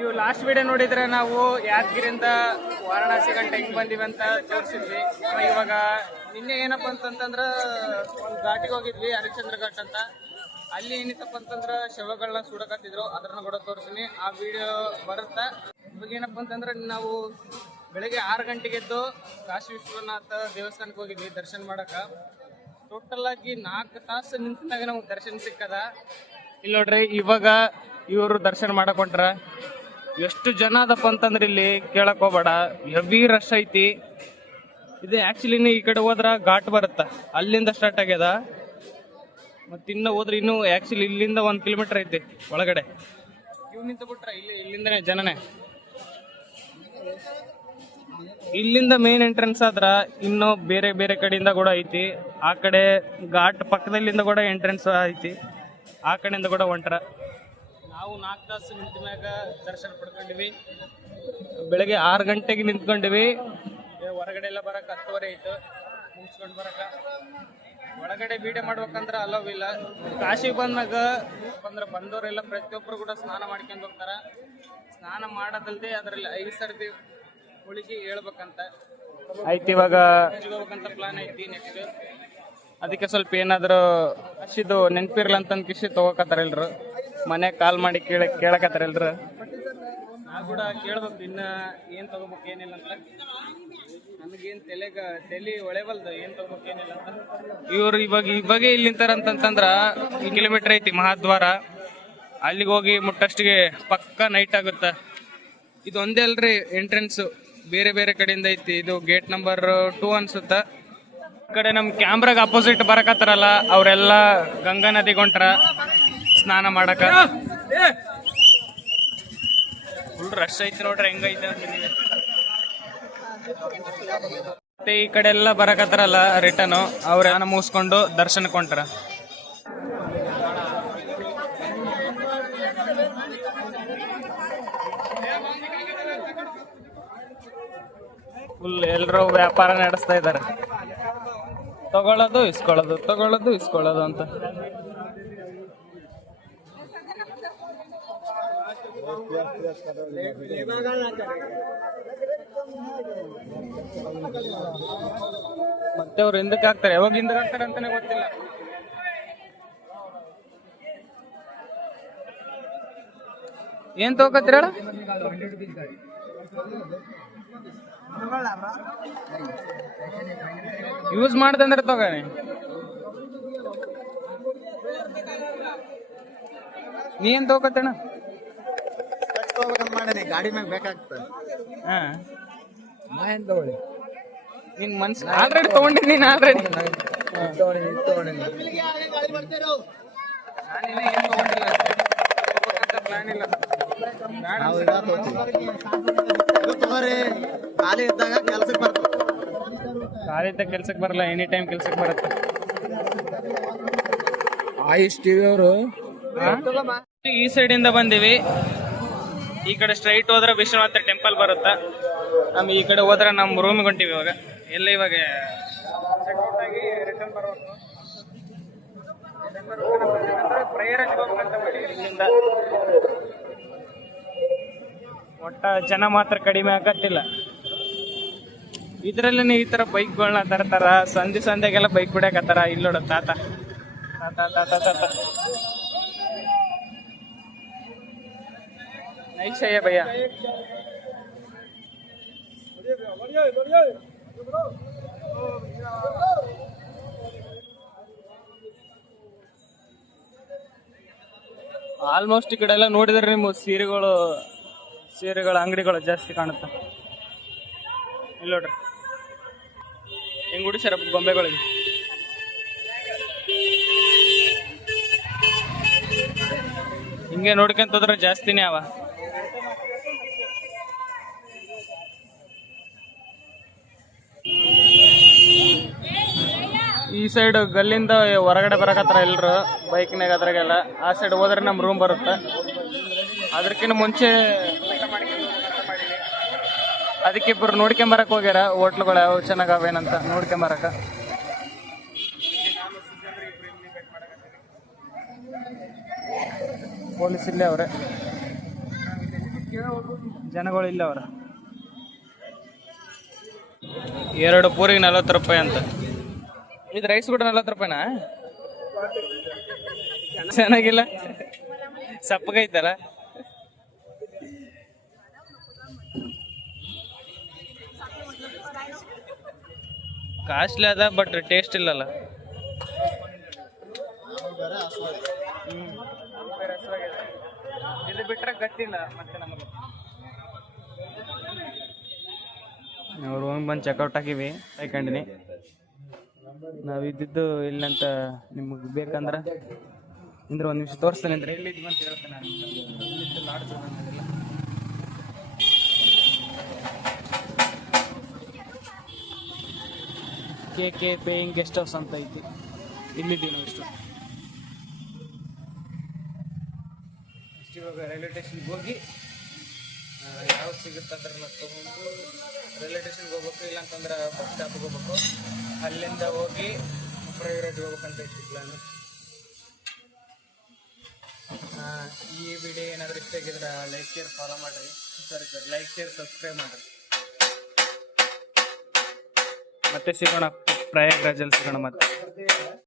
ನೀವು last video ನೋಡಿದ್ರೆ ನಾವು ಯಾದಗಿರಿಯಿಂದ ವಾರಣಾಸಿ ಗಂಟೆ ಹೆಂಗ್ ಬಂದಿವಿ ಅಂತ ತೋರಿಸಿದ್ವಿ. ಇವಾಗ ನಿನ್ನೆ ಏನಪ್ಪ ಅಂತಂದ್ರೆ ಒಂದು ಘಾಟಿಗೆ ಹೋಗಿದ್ವಿ, ಹರಿಶ್ಚಂದ್ರ ಘಾಟ್ ಅಂತ. ಅಲ್ಲಿ ಏನಿತ್ತಪ್ಪ ಅಂತಂದ್ರೆ ಶವಗಳನ್ನ ಸುಡಕತ್ತಿದ್ರು, ಅದನ್ನ ಕೂಡ ತೋರಿಸಿನಿ. ಆ ವಿಡಿಯೋ ಬರುತ್ತಾ. ಇವಾಗ ಏನಪ್ಪ ಅಂತಂದ್ರೆ ನಾವು ಬೆಳಗ್ಗೆ 6 ಗಂಟೆಗೆ ಎದ್ದು ಕಾಶಿ ವಿಶ್ವನಾಥ ದೇವಸ್ಥಾನಕ್ಕೆ ಹೋಗಿದ್ವಿ ದರ್ಶನ ಮಾಡಕ. ಟೋಟಲ್ ಆಗಿ 4 ತಾಸು ನಿಂತಾಗ ನಮ್ಗೆ ದರ್ಶನ ಸಿಕ್ಕದ. ಇಲ್ಲಿ ನೋಡ್ರಿ, ಇವಾಗ ಇವರು ದರ್ಶನ ಮಾಡಕ್ ಹೊಂಟ್ರ. ಎಷ್ಟು ಜನ ಅದಪ್ಪ ಅಂತಂದ್ರೆ ಇಲ್ಲಿ ಕೇಳಕ್ ಹೋಗ್ಬೇಡ, ಹೆವಿ ರಶ್ ಐತಿ. ಇದು ಆಕ್ಚುಲಿ ಈ ಕಡೆ ಹೋದ್ರ ಘಾಟ್ ಬರುತ್ತ, ಅಲ್ಲಿಂದ ಸ್ಟಾರ್ಟ್ ಆಗ್ಯದ. ಮತ್ತೆ ಇನ್ನ ಹೋದ್ರೆ ಇನ್ನು ಆಕ್ಚುಲಿ ಇಲ್ಲಿಂದ 1 ಕಿಲೋಮೀಟರ್ ಐತಿ ಒಳಗಡೆ. ಇವ್ ನಿಂತ ಬಿಟ್ರ ಇಲ್ಲಿಂದನೇ ಜನನೇ. ಇಲ್ಲಿಂದ ಮೇನ್ ಎಂಟ್ರೆನ್ಸ್ ಆದ್ರ ಇನ್ನು ಬೇರೆ ಬೇರೆ ಕಡೆಯಿಂದ ಕೂಡ ಐತಿ. ಆ ಕಡೆ ಘಾಟ್ ಪಕ್ಕದಲ್ಲಿಂದ ಕೂಡ ಎಂಟ್ರೆನ್ಸ್ ಐತಿ, ಆ ಕಡೆಯಿಂದ ಕೂಡ ಹೊಂಟ್ರ. ನಾವು 4 ತಾಸು ನಿಂತ ಮ್ಯಾಗ ದರ್ಶನ ಪಡ್ಕೊಂಡಿವಿ. ಬೆಳಗ್ಗೆ 6 ಗಂಟೆಗೆ ನಿಂತ್ಕೊಂಡಿವಿ. ಹೊರಗಡೆ ಎಲ್ಲ ಬರಕ 10:30 ಆಯ್ತು. ಮುಗಿಸ್ಕೊಂಡು ಬರಕ ಒಳಗಡೆ ವಿಡಿಯೋ ಮಾಡ್ಬೇಕಂದ್ರೆ ಅಲೋವ್ ಇಲ್ಲ. ಕಾಶಿಗೆ ಬಂದಾಗ ಬಂದವರೆಲ್ಲ ಪ್ರತಿಯೊಬ್ಬರು ಕೂಡ ಸ್ನಾನ ಮಾಡ್ಕೊಂಡು ಹೋಗ್ತಾರ. ಸ್ನಾನ ಮಾಡೋದಲ್ದೆ ಅದರಲ್ಲಿ 5 ಸರ್ತಿ ಹುಳಿಗೆ ಹೇಳ್ಬೇಕಂತ ಐತಿ. ಇವಾಗ ಹೋಗ್ಬೇಕಂತ ಪ್ಲಾನ್ ಐತಿ ನೆಕ್ಸ್ಟ್. ಅದಕ್ಕೆ ಸ್ವಲ್ಪ ಏನಾದ್ರು ಅಷ್ಟಿದು ನೆನಪಿರ್ಲ ಅಂತಂದ್ ಕಿಶಿ ತಗೋಕತ್ತಾರ ಎಲ್ರು. ಮನೆ ಕಾಲ್ ಮಾಡಿ ಕೇಳಕತ್ತಾರ ಎಲ್ರು. ನಾ ಕೂಡ ಕೇಳ್ಬೇಕು ಇನ್ನ ಏನ್ ತಗೋಬೇಕು ಏನಿಲ್ಲ ಅಂತ. ನಮಗೇನ್ ತಲೆ ಒಳೆವಲ್ದು ಏನ್ ತಗೋಬೇಕು ಏನಿಲ್ಲ ಅಂತ. ಇವ್ರು ಇವಾಗ ಇಲ್ಲಿ ನಿಂತಾರಂತಂದ್ರ 1 ಕಿಲೋಮೀಟರ್ ಐತಿ ಮಹಾದ್ವಾರ. ಅಲ್ಲಿಗೆ ಹೋಗಿ ಮುಟ್ಟಷ್ಟಿಗೆ ಪಕ್ಕ ನೈಟ್ ಆಗುತ್ತ. ಇದು ಒಂದೇ ಅಲ್ರಿ ಎಂಟ್ರೆನ್ಸ್, ಬೇರೆ ಬೇರೆ ಕಡೆಯಿಂದ ಐತಿ. ಇದು ಗೇಟ್ ನಂಬರ್ 2 ಅನ್ಸುತ್ತ. ಈ ಕಡೆ ನಮ್ ಕ್ಯಾಮ್ರಾಗ ಅಪೋಸಿಟ್ ಬರಕತ್ತಾರಲ್ಲ ಅವರೆಲ್ಲ ಗಂಗಾ ನದಿಗೊಂಟ್ರ ಸ್ನಾನ ಮಾಡಕ. ಫುಲ್ ರಶ್ ಐತಿ ನೋಡ್ರಿ ಹೆಂಗೈತೆ ಅಂತ. ಮತ್ತೆ ಈ ಕಡೆ ಎಲ್ಲ ಬರಕತ್ತಾರಲ್ಲ ರಿಟರ್ನ್, ಅವ್ರ ಮುಗಿಸ್ಕೊಂಡು ದರ್ಶನಕ್ಕೆ ಹೊಂಟ್ರ. ಫುಲ್ ಎಲ್ರೂ ವ್ಯಾಪಾರ ನಡೆಸ್ತಾ ಇದ್ದಾರೆ. ತಗೊಳ್ಳೋದು ಇಸ್ಕೊಳ್ಳೋದು, ತಗೊಳ್ಳೋದು ಇಸ್ಕೊಳ್ಳೋದು ಅಂತ. ಮತ್ತೆ ಅವ್ರು ಹಿಂದಕ್ಕೆ ಹಾಕ್ತಾರೆ, ಯಾವಾಗ ಹಿಂದಕ್ಕೆ ಹಾಕ್ತಾರೆ ಅಂತಾನೆ ಗೊತ್ತಿಲ್ಲ. ಏನ್ ತಗೋಕತ್ತೀರ? ಯೂಸ್ ಮಾಡ್ದಂದ್ರೆ ತಗೋಣಿ. ನೀ ಏನ್ ತಗೋಕತ್ತಣ? ಗಾಡಿ ಮ್ಯಾಗ ಬೇಕಾಗ್ತದೆ. ನಿನ್ ಮನ್ಸ್ ಆಲ್ರೆಡಿ ತಗೊಂಡಿ, ನೀನ್ ಆಲ್ರೆಡಿ ಪ್ಲಾನ್ ಇಲ್ಲ. ಖಾಲಿ ಇದ್ದಾಗ ಕೆಲ್ಸಕ್ಕೆ ಬರ್ತದೆ. ಖಾಲಿ ಇದ್ದಾಗ ಕೆಲ್ಸಕ್ಕೆ ಬರಲ್ಲ, ಎನಿ ಟೈಮ್ ಕೆಲ್ಸಕ್ಕೆ ಬರುತ್ತೆ. ಆಯುಷ್ ಟಿವಿ ಅವರು ಈ ಸೈಡ್ ಇಂದ ಬಂದಿವಿ. ಈ ಕಡೆ ಸ್ಟ್ರೈಟ್ ಹೋದ್ರೆ ವಿಶ್ವನಾಥ ಟೆಂಪಲ್ ಬರುತ್ತಾ. ನಮ್ ಈ ಕಡೆ ಹೋದ್ರೆ ನಮ್ಮ ರೂಮಿಗೆ ಹೊಂಟಿವಿ. ಇವಾಗ ಎಲ್ಲ ಇವಾಗ ಚೆಕ್ಔಟ್ ಆಗಿ ರಿಟರ್ನ್ ಬರ್ಬೇಕು. ಪ್ರೇಯರ್ ಹೋಗ್ಬೇಕಂತ ಮಾಡಿ ಇಲ್ಲಿಂದ. ಒಟ್ಟ ಜನ ಮಾತ್ರ ಕಡಿಮೆ ಆಗತ್ತಿಲ್ಲ. ಇದ್ರಲ್ಲಿ ಈ ತರ ಬೈಕ್ಗಳನ್ನ ತರ್ತಾರ. ಸಂಜೆಗೆಲ್ಲ ಬೈಕ್ ಬಿಡಕತ್ತಾರ. ಇಲ್ಲಿ ನೋಡ ತಾತ ತಾತ ತಾತ ತಾತ ನೈಸ್ है भैया. ಆಲ್ಮೋಸ್ಟ್ ಈ ಕಡೆ ಎಲ್ಲ ನೋಡಿದ್ರೆ ನಿಮ್ಮ ಸೀರೆಗಳ ಅಂಗಡಿಗಳು ಜಾಸ್ತಿ ಕಾಣುತ್ತೆ. ಇಲ್ಲಿ ನೋಡ್ರಿ ಹೆಂಗ್ ಹುಡಿಸ್ಯಾರ ಗೊಂಬೆಗಳಿಗೆ. ಹಿಂಗೆ ನೋಡ್ಕೊಂತ ಹೋದ್ರೆ ಜಾಸ್ತಿನೇ ಅವ. ಈ ಸೈಡ್ ಗಲ್ಲಿಂದ ಹೊರಗಡೆ ಬರಕತ್ತಾರ ಎಲ್ರು ಬೈಕ್ನಾಗ ಅದ್ರಾಗೆಲ್ಲ. ಆ ಸೈಡ್ ಹೋದ್ರೆ ನಮ್ಮ ರೂಮ್ ಬರುತ್ತೆ. ಅದಕ್ಕಿಂತ ಮುಂಚೆ ಅದಕ್ಕೆ ಇಬ್ಬರು ನೋಡ್ಕೊಂಬರಕ್ ಹೋಗ್ಯಾರ ಹೋಟ್ಲುಗಳು ಯಾವ ಚೆನ್ನಾಗವೇನಂತ ನೋಡ್ಕೊಂಬರಕ. ಪೊಲೀಸ್ ಇಲ್ಲೇ ಅವ್ರೆ. ಜನಗಳು ಇಲ್ಲ ಅವ್ರ. 2 ಪೂರಿಗೆ 40 ರೂಪಾಯಿ ಅಂತ. ಇದು ರೈಸ್ ಕೂಡ 40 ರೂಪಾಯಿನಾ? ಚೆನ್ನಾಗಿಲ್ಲ, ಸಪ್ಪಗೈತಲ್ಲ. ಕಾಸ್ಟ್ಲಿ ಅದ, ಬಟ್ ಟೇಸ್ಟ್ ಇಲ್ಲಲ್ಲ. ಇದು ಬಿಟ್ರೆ ಗಟ್ಟಿಲ್ಲ ಮತ್ತೆ ನಮಗೆ. ನಾವು ರೂಮ್ ಬಂದು ಚೆಕ್ಔಟ್ ಆಗಿವಿ, ಕೈಕೊಂಡಿನಿ. ನಾವು ಇದ್ದಿದ್ದು ಇಲ್ಲಂತ ನಿಮಗೆ ಬೇಕಂದ್ರೆ ಅಂದ್ರೆ ಒಂದು ನಿಮಿಷ ತೋರಿಸ್ತೇನೆ. ಅಂದ್ರೆ ಎಲ್ಲಿದ್ವಿ ಅಂತ ಹೇಳ್ತೇನೆ ನಾನು. ಇಲ್ಲಿದ್ದು ಲಾಡ್ಜ್ ನನ್ನದೆಲ್ಲ. ಕೆ ಪೇಯಿಂಗ್ ಗೆಸ್ಟ್ ಹೌಸ್ ಅಂತ ಐತಿ. ಇಲ್ಲಿದ್ದೀವಿ ನಾವು ಇಷ್ಟು. ಇವಾಗ ರೈಲ್ವೆ ಸ್ಟೇಷನ್ಗೆ ಹೋಗಿ ಯಾವ್ದು ಸಿಗುತ್ತೆ ಅದನ್ನ ತೊಗೊಂಡು ರೈಲ್ವೆ ಸ್ಟೇಷನ್ಗೆ ಹೋಗ್ಬೇಕು, ಇಲ್ಲಾಂತಂದ್ರೆ ಬಸ್ ಸ್ಟಾಪ್ಗೆ ಹೋಗ್ಬೇಕು. ಅಲ್ಲಿಂದ ಹೋಗಿ ಪ್ರೈವೇಟ್ಗೆ ಹೋಗ್ಬೇಕಂತ ಐತಿ ಪ್ಲಾನ್. ಈ ವಿಡಿಯೋ ಏನಾದರೂ ಇಷ್ಟ ಆಗಿದ್ರೆ ಲೈಕ್ ಶೇರ್ ಫಾಲೋ ಮಾಡಿರಿ. ಸರಿ ಲೈಕ್ ಶೇರ್ ಸಬ್ಸ್ಕ್ರೈಬ್ ಮಾಡಿರಿ. ಮತ್ತೆ ಸಿಗೋಣ, ಪ್ರಯಾಗ್ರಾಜಲ್ಲಿ ಸಿಗೋಣ ಮತ್ತೆ.